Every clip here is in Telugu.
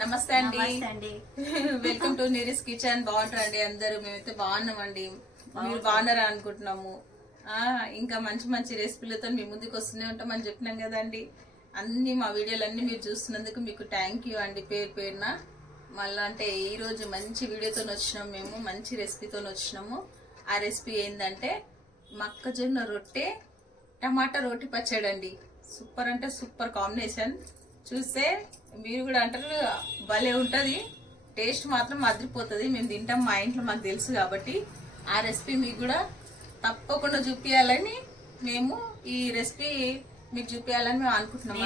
నమస్తే అండి. వెల్కమ్ టు నీరిస్ కిచెన్ బాగుంటారండి అందరూ. మేమైతే బాగున్నామండి. మీరు బాగున్నారా అనుకుంటున్నాము? ఇంకా మంచి మంచి రెసిపీలతో మీ ముందుకు వస్తూనే ఉంటామని చెప్పినాం కదండి. అన్ని మా వీడియోలు అన్ని మీరు చూస్తున్నందుకు మీకు థ్యాంక్ యూ అండి పేరు పేరున. మళ్ళీ అంటే ఈ రోజు మంచి వీడియోతో వచ్చినాం మేము మంచి రెసిపీతో వచ్చినాము. ఆ రెసిపీ ఏంటంటే మొక్కజొన్న రొట్టె టమాటా రోటి పచ్చడి అండి సూపర్ అంటే సూపర్ కాంబినేషన్. చూస్తే మీరు కూడా అంటారు భలే ఉంటుంది. టేస్ట్ మాత్రం అదిరిపోతుంది. మేము తింటాం మా ఇంట్లో మాకు తెలుసు కాబట్టి ఆ రెసిపీ మీకు కూడా తప్పకుండా చూపించాలని మేము ఈ రెసిపీ మీకు చూపించాలని మేము అనుకుంటున్నాం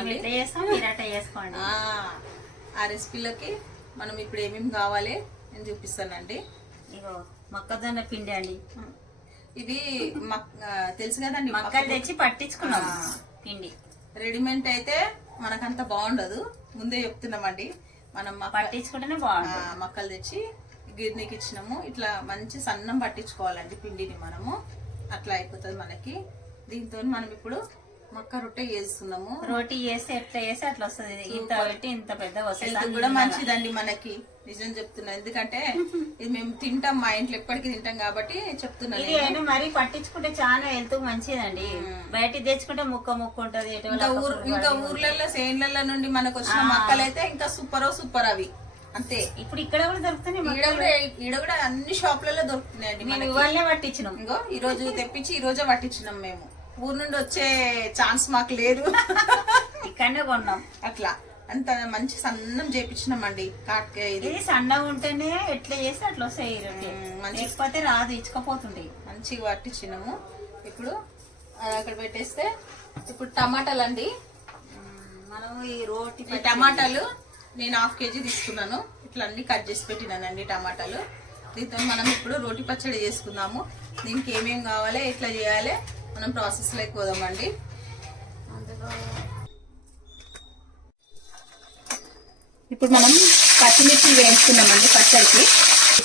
ఆ, రెసిపీలోకి మనం ఇప్పుడు ఏమేమి కావాలి నేను చూపిస్తానండి. ఇగో మొక్కజొన్న పిండి అండి. ఆ, తెలుసు కదండి మొక్కలు తెచ్చి పట్టించుకున్నాం. పిండి. రెడీమేడ్ అయితే మనకంత బాగుండదు. ముందే చెప్తున్నామండి. మనం పట్టించుకుంటేనే బాగుంటుంది. మక్కలు తెచ్చి గిర్నీకి ఇచ్చినాము. ఇట్లా మంచి సన్నం పట్టించుకోవాలండి పిండిని మనము. అట్లా అయిపోతుంది మనకి. దీంతో మనం ఇప్పుడు మక్క రొట్టె చేస్తున్నాము. రోటీ చేస్తే ఎట్లా చేస్తే అట్లా వస్తుంది. ఇంత పెట్టి ఇంత పెద్ద వస్తుంది. కూడా మంచిదండి మనకి. నిజం చెప్తున్నా. ఎందుకంటే ఇది మేము తింటాం మా ఇంట్లో ఎప్పటికీ తింటాం కాబట్టి అయినా మరి పట్టించుకుంటే చాలా హెల్త్ మంచిదండి. బయట తెచ్చుకుంటే ముక్క ముక్క ఉంటది ఇంకా ఊరు ఇంకా ఊర్లలో సేన్లలో నుండి మనకు వచ్చిన మక్కలైతే ఇంకా సూపర్ సూపర్ అవి. అంతే. ఇప్పుడు ఇక్కడ కూడా దొరుకుతున్నాయి ఈడ కూడా అన్ని షాపులలో దొరుకుతున్నాయండి మేము ఇవాళనే పట్టించినాం. ఇంకో ఈ రోజు తెప్పించి ఈ రోజే పట్టించినాం మేము. ఊరు నుండి వచ్చే ఛాన్స్ మాకు లేదు. ఇక్కడనే కొన్నాం. అట్లా. అంత మంచి సన్నం చేపించినామండి కాట్కే ఇది. ఇది సన్నగా ఉంటేనే ఎట్లా చేస్తే అట్లా వస్తాయి మంచి లేకపోతే రాదు ఇచ్చుకపోతుంటాయి మంచిగా పట్టించినాము. ఇప్పుడు అక్కడ పెట్టేస్తే ఇప్పుడు టమాటాలు అండి మనం ఈ రోటి ఈ టమాటాలు నేను హాఫ్ కేజీ తీసుకున్నాను. ఇట్లా అన్ని కట్ చేసి పెట్టినానండి టమాటాలు. దీంతో మనం ఇప్పుడు రోటి పచ్చడి చేసుకుందాము. దీనికి ఏమేమి కావాలి ఎట్లా చేయాలి మనం ప్రాసెస్లోకి పోదామండి. అందులో ఇప్పుడు మనం పచ్చిమిర్చి వేయించుకున్నామండి పచ్చడికి.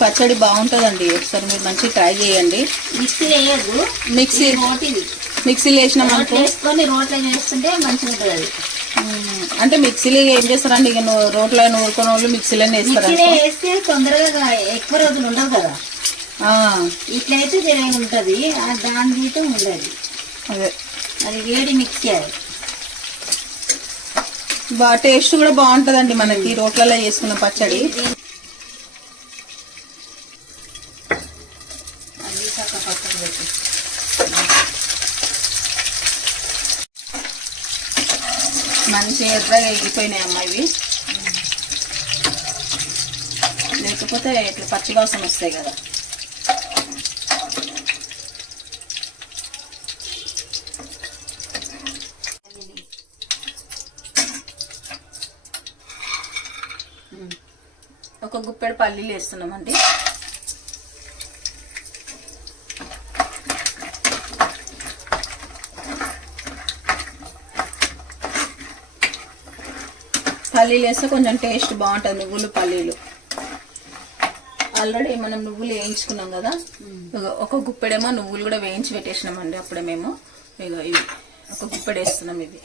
పచ్చడి బాగుంటుందండి. ఒకసారి మీరు మంచిగా ట్రై చేయండి. మిక్సీ వేయద్దు. మిక్సీ రోటిది మిక్సీలో వేసినాం అనుకో. వేసుకొని రోట్లో చేస్తుంటే మంచిగా ఉంటుంది అది అంటే మిక్సీలో ఏం చేస్తారండి? ఇక రోట్లో నూరుకునే వాళ్ళు మిక్సీలోనే వేస్తారు? వేస్తే తొందరగా ఎక్కువ రోజులు ఉండవు కదా. ఇట్లయితే ఉంటది. దాని అయితే ఉండదు. అదే. అది వేడి మిక్సీ అది. టేస్ట్ కూడా బాగుంటుందండి మనకి. రోట్లలో చేసుకున్న పచ్చడి. మంచిగా మంచి ఎర్రగా ఎగిపోయినాయి అమ్మా ఇవి. లేకపోతే ఇట్లా పచ్చి వాసన వస్తాయి కదా. ఒక గుప్పెడు పల్లీలు వేస్తున్నామండి పల్లీలు వేస్తే కొంచెం టేస్ట్ బాగుంటుంది నువ్వులు పల్లీలు. ఆల్రెడీ మనం నువ్వులు వేయించుకున్నాం కదా. ఒక గుప్పెడేమో నువ్వులు కూడా వేయించి పెట్టేసినామండి అప్పుడే మేము. ఇవి. ఒక గుప్పెడు వేస్తున్నాం ఇవి.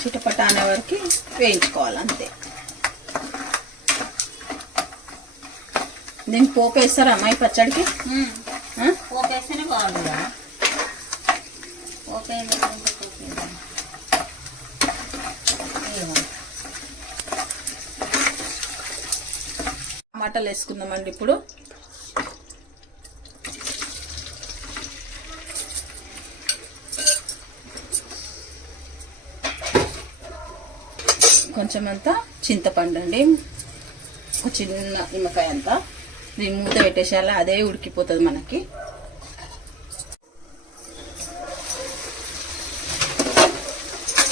చిటపట అనే వరకు వేయించుకోవాలి అంతే దీనికి పోపు వేస్తారా అమ్మాయి పచ్చడికి కదా పోపే పోపే లేదు. ఏమో. టమాటాలు వేసుకుందామండి ఇప్పుడు. కొంచెం అంతా చింతపండు అండి. ఒక చిన్న నిమ్మకాయ అంతా. దీన్ని మూత పెట్టేసేయాలి అదే ఉడికిపోతుంది మనకి.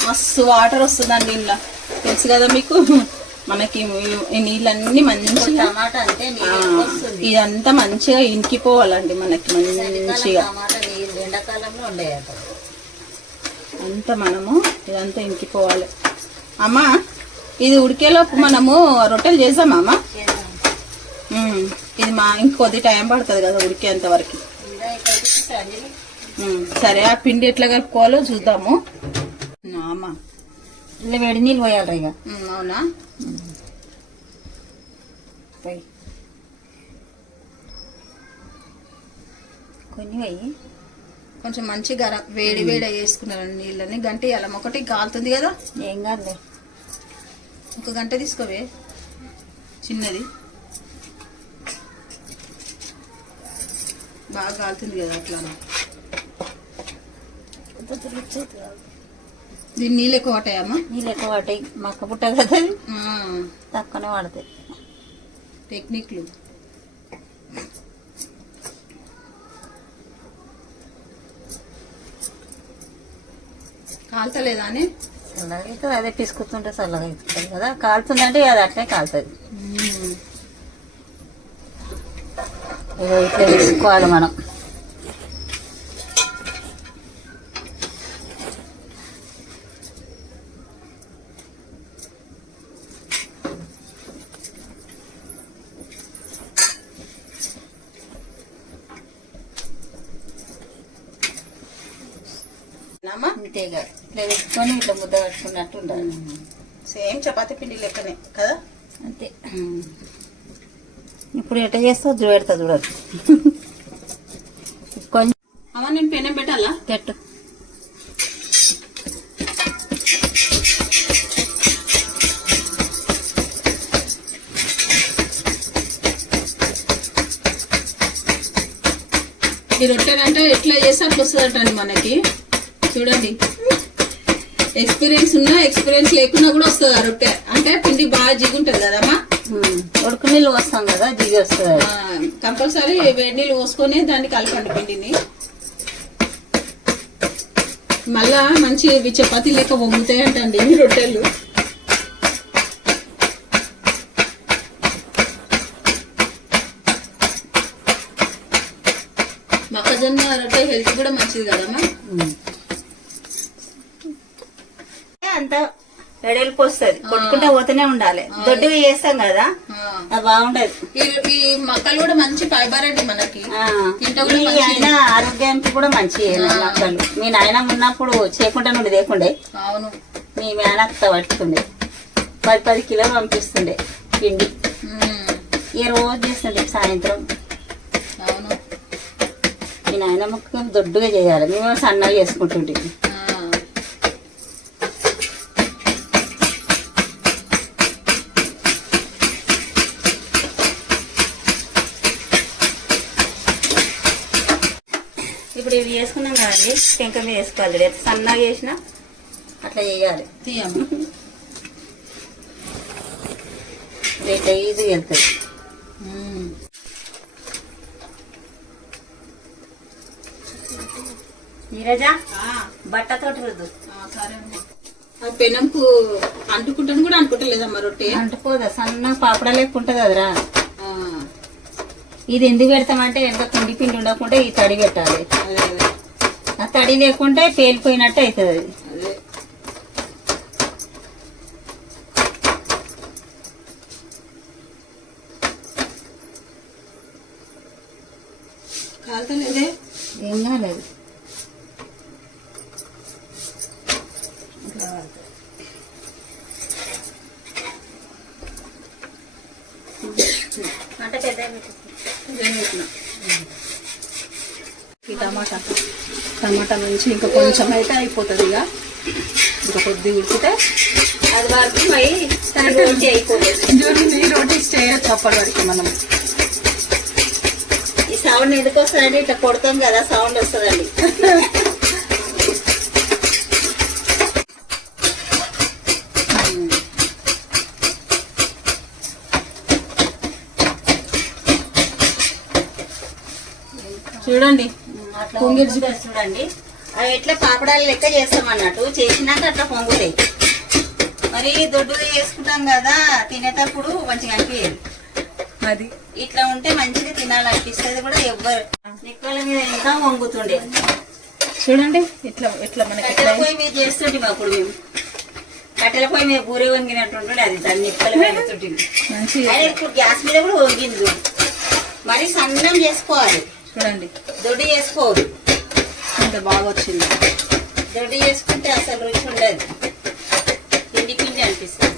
మస్తు వాటర్ వస్తుందండి ఇంట్లో తెలుసు కదా మీకు? మనకి ఈ నీళ్ళన్నీ మంచిగా టమాటా అంటే ఇదంతా మంచిగా ఇంకిపోవాలండి మనకి మంచిగా. ఎండాకాలంలో అంతా మనము ఇదంతా ఇంకిపోవాలి అమ్మా ఇది ఉడికేలోపు మనము రొట్టెలు ఉమ్, ఇది మా ఇంకొద్ది టైం పడుతుంది కదా ఉడికేంత వరకు. సరే ఆ పిండి ఎట్లా కలుపుకోవాలో చూద్దాము. అమ్మా. ఇలా వేడి నీళ్ళు పోయాలి ఇక. అవునా? పోయి. కొన్ని పోయి. కొంచెం మంచి గరం వేడి వేడి వేసుకున్నాను నీళ్ళని. గంట అల్లం ఒకటి కాలుతుంది కదా. ఏం కాదులే ఒక గంట తీసుకోవే. చిన్నది. బాగా కాలుతుంది కదా అట్లా దీన్ని నీళ్ళు ఎక్కువ పట్టాయమ్మా? నీళ్ళు ఎక్కువ పట్టాయి. మక్క పుట్ట కదా. తక్కువనే పడతాయి. టెక్నిక్లు. కాలుతలేదా అని? చల్లగా అవుతుంది అదే పిసుకుతుంటే చల్లగా అవుతుంది కదా. కాలుతుందంటే అది అట్లే కాలుతుంది ఇట్లా తీసుకోవాలి మనం. అమ్మా అంతేగా ఇట్లా వేసుకొని ఇట్లా ముద్ద కట్టుకున్నట్టు ఉండాలి సేమ్ చపాతీ పిండి లెక్కనే కదా? అంతే. ఇప్పుడు ఎట్లా చేస్తావు? చూపెడతా చూడదు కొంచెం అమ్మ నేను పెనం పెట్టాలా? పెట్టు. ఈ రొట్టెలంటే ఎట్లా చేస్తే అట్లా వస్తుందంటండి మనకి. చూడండి. ఎక్స్పీరియన్స్ ఉన్నా ఎక్స్పీరియన్స్ లేకున్నా కూడా వస్తుంది ఆ రొట్టె. అంటే పిండి బాగా జిగుంటుంది కదమ్మా. ఉడుకు నీళ్ళు పోస్తాం కదా దిగి వస్తుంది. కంపల్సరీ వేడి నీళ్ళు పోసుకొని దాన్ని కలపండి పిండిని. మళ్ళా మంచి ఇవి చపాతీ లెక్క అంటండి ఈ రొట్టెలు. మొక్కజొన్న రొట్టె హెల్త్ కూడా మంచిది కదమ్మా. అంత వెడల్పు వస్తుంది కొట్టుకుంటా పోతూనే ఉండాలి. దొడ్డుగా చేస్తాం కదా. అది బాగుండదు. ఈ- మొక్కలు కూడా మంచి ఫైబర్ అండి మనకి. ఆయన ఆరోగ్యానికి కూడా మంచి మొక్కలు. మీ నాయన ఉన్నప్పుడు చేయకుండా నుండి లేకుండే. అవును. మీ మేనత్త పట్టుకుండే. పది పది కిలోలు పంపిస్తుండే పిండి. ఈ రోజు చేస్తుండే? సాయంత్రం. అవును. మీ నాయన మొక్క దొడ్డుగా చేయాలి. మేము సన్నగా చేసుకుంటుంటే ఇప్పుడు ఇవి చేసుకున్నాం కదండి టెంక మీద వేసుకోవాలి. ఎంత సన్నగా చేసినా అట్లా చేయాలి. తీయమ్మా. రేట్ ఈజీ వెళ్తుంది. నీరజా బట్టతోటి రుద్దు. పెనంకు అంటుకుంటాను కూడా అనుకుంటలేదమ్మా రొట్టె? అంటుకోదా సన్న పాపడ లేకుంటుంది కదరా. ఆ, ఇది ఎందుకు పెడతామంటే వెనక పిండి పిండి ఉండకుంటే ఈ తడి పెట్టాలి. ఆ తడి లేకుంటే పేలిపోయినట్టు అవుతుంది. అది ఏం కాలేదు అంటే పెద్ద ఈ టమాటా టమాటా నుంచి ఇంకా కొంచెం అయితే అయిపోతుంది ఇక. ఇంకా కొద్ది ఉడికితే అది వరకు మరి అయిపోతుంది. చూడండి రోటీ చేయొచ్చు అప్పటి వరకు మనం. ఈ సౌండ్ ఎందుకు వస్తుందండి ఇట్లా కొడతాం కదా సౌండ్ వస్తుందండి. చూడండి అట్లా చూడండి. అవి ఎట్లా పాపడాలు లెక్క చేస్తాం అన్నట్టు చేసినాక అట్లా పొంగుతాయి మరి దొడ్డుగా చేసుకుంటాం కదా తినేటప్పుడు మంచిగా అనిపించదు అది. ఇట్లా ఉంటే మంచిగా తినాలనిపిస్తుంది కూడా ఎవ్వరు. నిక్కల మీద ఇంకా వంగుతుండే. చూడండి ఇట్లా ఇట్లా మనకి కట్టెల పొయ్యి మీద చేస్తుంటే అప్పుడు మేము. కట్టెల పొయ్యి మీద బూరె వంగినట్టుండే అది దాన్ని నిక్కల మీద ఇప్పుడు గ్యాస్ మీద కూడా వంగింది. మరి సన్నం చేసుకోవాలి. చూడండి. దొడ్డు చేసుకోవద్దు. ఎంత బాగా వచ్చింది. దొడ్డు చేసుకుంటే అసలు రుచి ఉండదు. పిండి పిండి అనిపిస్తుంది.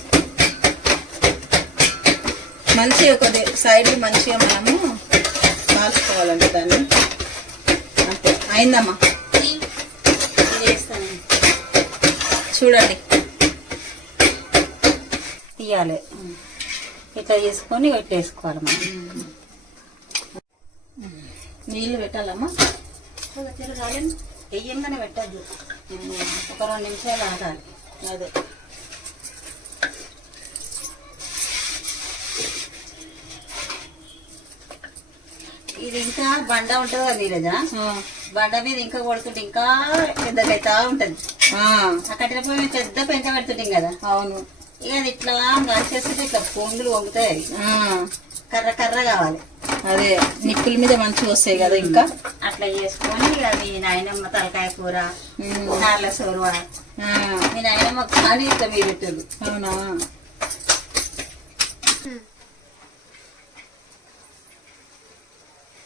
మంచిగా కొద్ది సైడ్ మంచిగా మనము కాల్చుకోవాలంటే దాన్ని. అంతే. అయిందమ్మా. చూడండి. తీయాలి. ఇట్లా చేసుకొని పెట్టేసుకోవాలి మనం. నీళ్ళు పెట్టాలమ్మా. వెయ్యంగానే పెట్టద్దు. ఒక రెండు నిమిషాలు ఆగాలి. అదే. ఇది ఇంకా బండ ఉంటుంది కదా నీరజ బండ మీద ఇంకా కొడుతుంటే ఇంకా పెద్దగైతా ఉంటది. కట్టెల పొయ్యి పెద్ద పెంక పెడుతుంటాం కదా. అవును. ఇక అది ఇట్లా కాల్చేస్తుంటే ఇట్లా పొంగులు వంగుతాయి కర్ర కర్ర కావాలి. అదే నిప్పుల మీద మంచిగా వస్తాయి కదా ఇంకా? అట్లా చేసుకొని అది నాయనమ్మ తలకాయ కూర నార్ల సోరువ. మీ నాయనమ్మ కానీ ఇట్లా మీరు అవునా?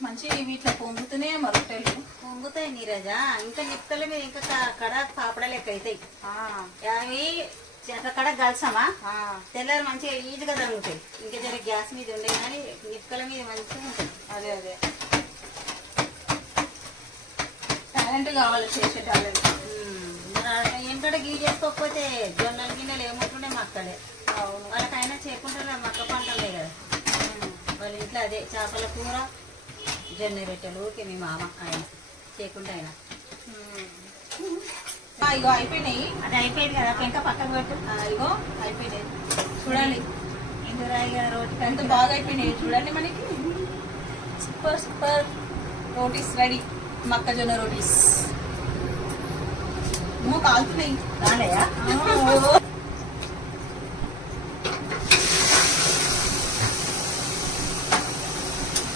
మంచి వీటిలో పొంగుతూనే మరొకటలు పొంగుతాయి నీరజ. ఇంకా నిప్పుల మీద ఇంకా కడ పాపడ లెక్క అవుతాయి అవి అట్లా కడ కలిసామా తెల్లారి మంచిగా ఈజీగా తరుగుతాయి ఇంకా జర గ్యాస్ మీద ఉండే కానీ నిప్పుల మీద మంచిగా ఉంటాయి. అదే అదే. టాలెంట్ కావాలి చేసే టాలెంట్ ఏంటంటే గీ చేసుకోకపోతే జొన్నలు గిన్నెలు ఏముంటుండే మక్కలే అవును. వాళ్ళకైనా చేయకుండా మక్క పంటలే కదా. వాళ్ళ ఇంట్లో అదే చేపల కూర జొన్న రొట్టెలు ఊరికే మీ మామ ఆయన చేయకుండా ఆయన ఇగో అయిపోయినాయి. అది అయిపోయింది కదా పెంక పక్కకు పెట్టు. ఆ, ఇగో అయిపోయినాయి. చూడండి. రోటి. ఎంత బాగా అయిపోయినాయి. చూడండి మనకి. Super super. రోటీస్ రెడీ. మొక్కజొన్న రోటీస్. ఏమో కాలుతున్నాయి. రాలేయా?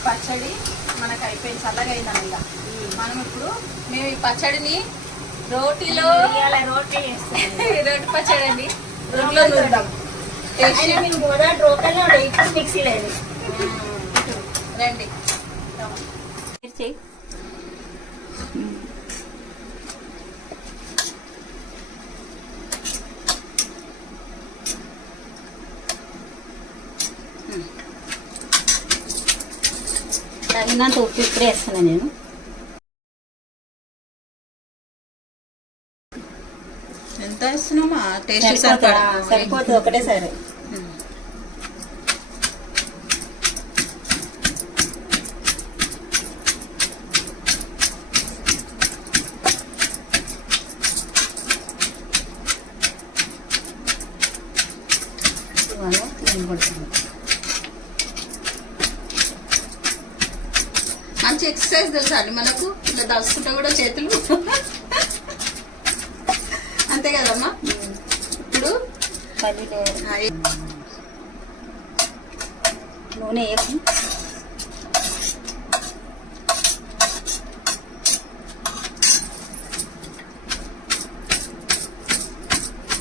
పచ్చడి మనకు అయిపోయింది చల్లగా అయిందని ఇక మనం ఇప్పుడు మేము ఈ పచ్చడిని రోటీలో రోటీ రోటి పచ్చడి అండి. రోట్లో నూరుదాం ఇప్పుడు మిక్సీ లేదు రండి. తగినంత ఉప్పు ఇప్పుడే వేస్తున్నా నేను. ఎంత ఇస్తున్నామా టేస్ట్ సరిపోతుందా? సరిపడా సరిపోతుంది ఒకటే సరే ఇవాళ నేను కొడుతున్నాను. మంచి ఎక్సర్సైజ్ తెలుసా అండి మనకు ఇట్లా దలుచుకుంటే కూడా చేతులు అంతే కదమ్మా ఇప్పుడు పల్లీలు నూనె వేసి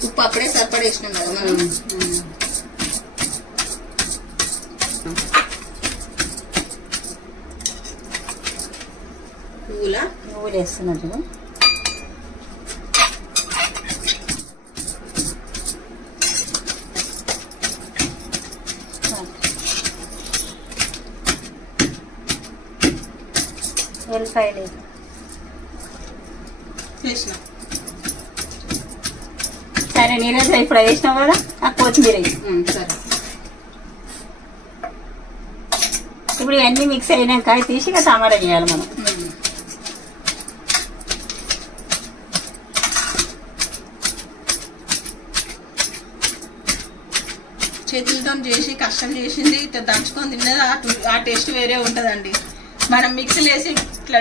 ఉప్పు అప్పుడే సరిపడేసినాం కదా మనం. పువ్వులా నువ్వులు? వేస్తున్నట్టు చేసినాం. సరే నీరజ ఇప్పుడు వేసినావు కదా ఆ కొత్తిమీర సరే. ఇప్పుడు ఇవన్నీ మిక్స్ అయినాక తీసి ఇక టమాటా చేయాలి మనం. చేతులతో చేసి కష్టం చేసింది దంచుకొని తిన్నది ఆ టేస్ట్ వేరే ఉంటుందండి. మనం మిక్సీలు వేసి ఇట్లా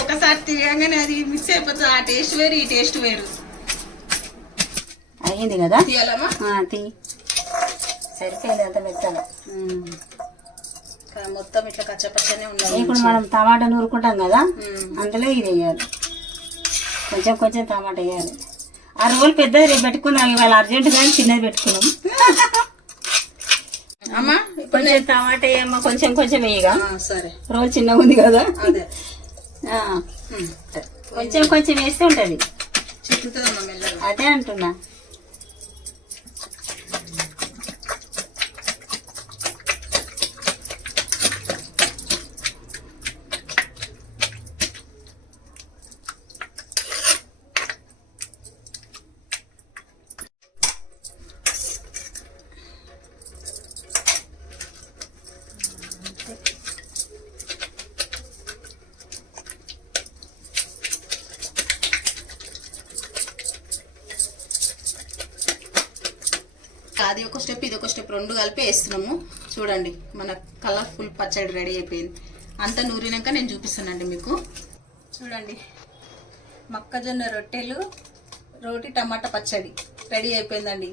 ఒకసారి తీయగానే అది మిక్స్ అయిపోతుంది. ఆ టేస్ట్ వేరు ఈ టేస్ట్ వేరు. అయ్యింది కదా? తీయాలమ్మా? తీ. సరిపోయింది అంత మెత్తగా. మొత్తం ఇట్లా కచ్చపచ్చనే ఉండాలి. ఇప్పుడు మనం టమాటా నూరుకుంటాం కదా. అందులో ఇది వేయాలి. కొంచెం కొంచెం టమాటా వేయాలి. ఆ రోల్ పెద్దది రేపు పెట్టుకున్నాం ఇవాళ అర్జెంట్ కానీ చిన్నది పెట్టుకున్నాం. అమ్మా ఇప్పుడు కొంచెం టమాటా వేయమ్మా కొంచెం కొంచెం వేయగా. సరే. రోల్ చిన్నగా ఉంది కదా. అదే. కొంచెం కొంచెం వేస్తే ఉంటది. అదే అంటున్నా. అది ఒక స్టెప్ ఇది ఒక స్టెప్ రెండు కలిపి వేస్తున్నాము. చూడండి మన కలర్ఫుల్ పచ్చడి రెడీ అయిపోయింది. అంతా నూరినాక నేను చూపిస్తానండి మీకు. చూడండి మొక్కజొన్న రొట్టెలు రోటి టమాటా పచ్చడి రెడీ అయిపోయిందండి.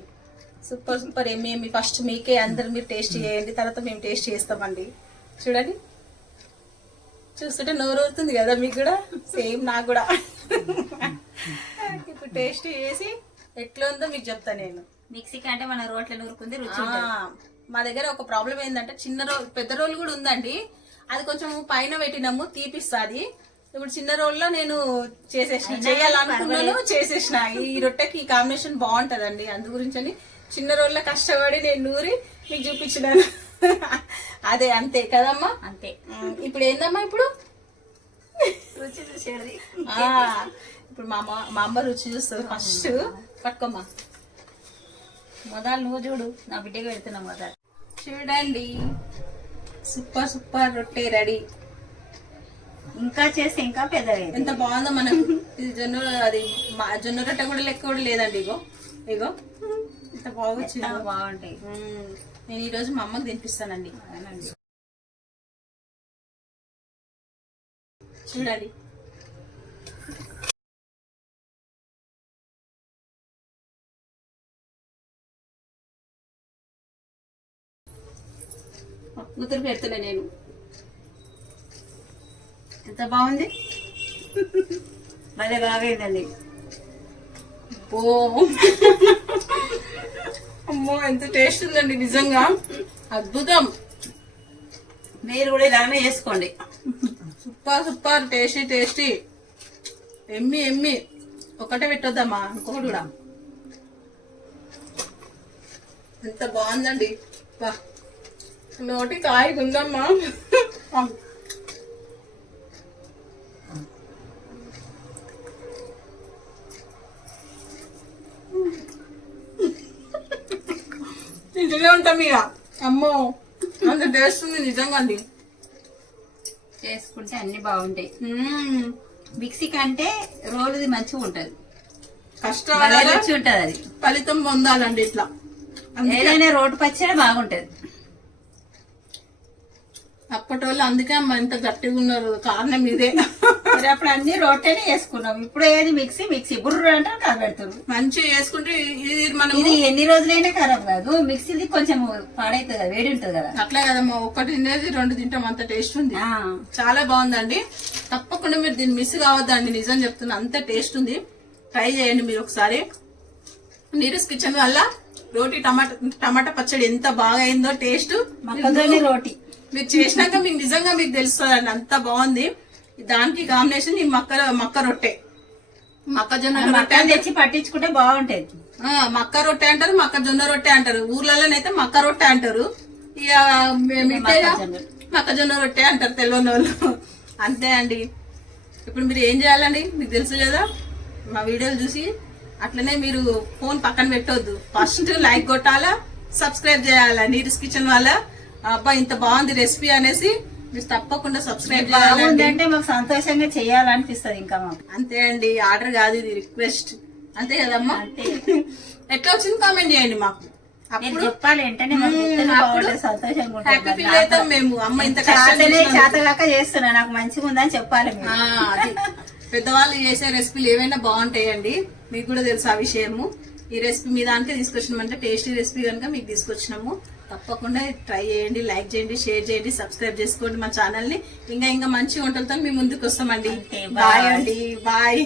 Super super. ఏమి ఫస్ట్ మీకే అందరు మీరు టేస్ట్ చేయండి తర్వాత మేము టేస్ట్ చేస్తామండి. చూడండి. చూస్తుంటే నోరు అవుతుంది కదా మీకు కూడా? సేమ్ నాకు కూడా. ఇప్పుడు టేస్ట్ చేసి ఎట్లా ఉందో మీకు చెప్తా నేను. మిక్సీ కంటే మన రోట్ల నూరుకుంది రుచి. మా దగ్గర ఒక ప్రాబ్లం ఏంటంటే చిన్న రోల్ పెద్ద రోల్ కూడా ఉందండి. అది కొంచెం పైన పెట్టినాము తీపిస్తాది ఇప్పుడు చిన్న రోల్లో నేను చేసేసిన చేయాలనుకున్నాను చేసేసిన. ఈ రొట్టెకి ఈ కాంబినేషన్ బాగుంటదండి. అందు గురించి చిన్న రోల్లో కష్టపడి నేను నూరి మీకు చూపించినాను. అదే అంతే కదమ్మా? అంతే. ఇప్పుడు ఏందమ్మా ఇప్పుడు? రుచి చూసేది. ఇప్పుడు మా అమ్మ మా అమ్మ రుచి చూస్తుంది ఫస్ట్. పట్టుకోమ్మా మొదలు నువ్వు చూడు నా బిడ్డకి పెడుతున్నా మొదలు. చూడండి. సూపర్ సూపర్ రొట్టె రెడీ. ఇంకా చేస్తే ఇంకా పెద్దగా ఎంత బాగుందో మనకు ఇది జొన్న అది జొన్న రొట్టె కూడా లెక్క కూడా లేదండి ఇగో. ఇగో. ఎంత బాగా వచ్చిందో. బాగుంటాయి. నేను ఈ రోజు మా అమ్మకి తినిపిస్తానండి. చూడండి. మా కూతురు పెడుతున్నా నేను. ఎంత బాగుంది? భలే బాగైందండి. ఓ. అమ్మో ఎంత టేస్ట్ ఉందండి నిజంగా. అద్భుతం. మీరు కూడా ఇలానే చేసుకోండి. Super super. Tasty tasty yummy yummy. ఒకటే పెట్టొద్దమ్మా ఇంకొకటి కూడా. ఎంత బాగుందండి. బా. నోటి కాయ ఉందమ్మా ఇంటిలో ఉంటాం ఇక. అమ్మో అంత టేస్ట్ ఉంది నిజంగా అండి. చేసుకుంటే అన్ని బాగుంటాయి. మిక్సీ కంటే రోలుది మంచిగా ఉంటది. రుచి ఉంటది అది. ఫలితం పొందాలండి ఇట్లా. ఏదైనా రోడ్డు పచ్చడి బాగుంటది. అప్పటి వాళ్ళు అందుకే అమ్మ ఇంత గట్టిగా ఉన్నారు. కారణం ఇదే. మరి అప్పుడు అన్ని రోట్టేనే వేసుకున్నాం ఇప్పుడు ఏది మిక్సీ మిక్సీ. బుర్రు అంటే కాబెడతారు మంచిగా చేసుకుంటే ఇది మనం ఇది ఎన్ని రోజులైనా ఖరాబ్ కాదు. మిక్సీది కొంచెం పాడైతుంది కదా వేడి ఉంటుంది కదా. అట్లే కదమ్మా. ఒకటి తినేది రెండు తింటాం. అంత టేస్ట్ ఉంది. చాలా బాగుందండి. తప్పకుండా మీరు దీన్ని మిస్ కావద్దండి. నిజం చెప్తున్నా అంత టేస్ట్ ఉంది. ట్రై చేయండి మీరు ఒకసారి. నీరస్ కిచెన్ వల్ల రోటి టమాటా టమాటా పచ్చడి ఎంత బాగా అయిందో టేస్ట్ రోటి. మీరు చేసినాక మీకు నిజంగా మీకు తెలుస్తుందండి. అంత బాగుంది. దానికి కాంబినేషన్ ఈ మక్క మక్క రొట్టె. మొక్కజొన్న రొట్టె తెచ్చి పట్టించుకుంటే బాగుంటది. మక్క రొట్టె అంటారు మొక్కజొన్న రొట్టె అంటారు. ఊర్లలోనైతే మక్క రొట్టె అంటారు. ఇక మొక్కజొన్న. రొట్టె అంటారు తెలియని వాళ్ళు అంతే అండి. ఇప్పుడు మీరు ఏం చేయాలండి? మీకు తెలుసు కదా మా వీడియోలు చూసి అట్లనే మీరు ఫోన్ పక్కన పెట్టొద్దు. ఫస్ట్ లైక్ కొట్టాలా సబ్స్క్రైబ్ చేయాలా నీటిస్ కిచెన్ వాళ్ళ అబ్బా ఇంత బాగుంది రెసిపీ అనేసి మీరు తప్పకుండా సబ్స్క్రైబ్ చేయాలండి. బాగుందంటే మాకు సంతోషంగా చేయాలనిపిస్తది ఇంకా మాకు. అంతే అండి ఆర్డర్ కాదు ఇది రిక్వెస్ట్ అంతే కదమ్మా? అంతే. ఎట్లా వచ్చింది కామెంట్ చేయండి మాకు. అప్పుడు? చెప్పాలి వెంటనే సంతోషంగా హ్యాపీ ఉంటుంది ఫీల్ అవుతాం మేము. అమ్మ ఇంత. చేతగాక చేస్తున్నా నాకు మంచిగా ఉందని చెప్పాలి పెద్దవాళ్ళు చేసే రెసిపీలు ఏవైనా బాగుంటాయండి. మీకు కూడా తెలుసు ఆ విషయము. ఈ రెసిపీ మీ దానికే తీసుకొచ్చినామంటే టేస్టీ రెసిపీ కనుక మీకు తీసుకొచ్చినాము. తప్పకుండా ట్రై చేయండి లైక్ చేయండి షేర్ చేయండి సబ్స్క్రైబ్ చేసుకోండి మా ఛానల్ని ఇంకా ఇంకా మంచి వంటలతో మీ ముందుకు వస్తామండి. బాయ్. అండి బాయ్.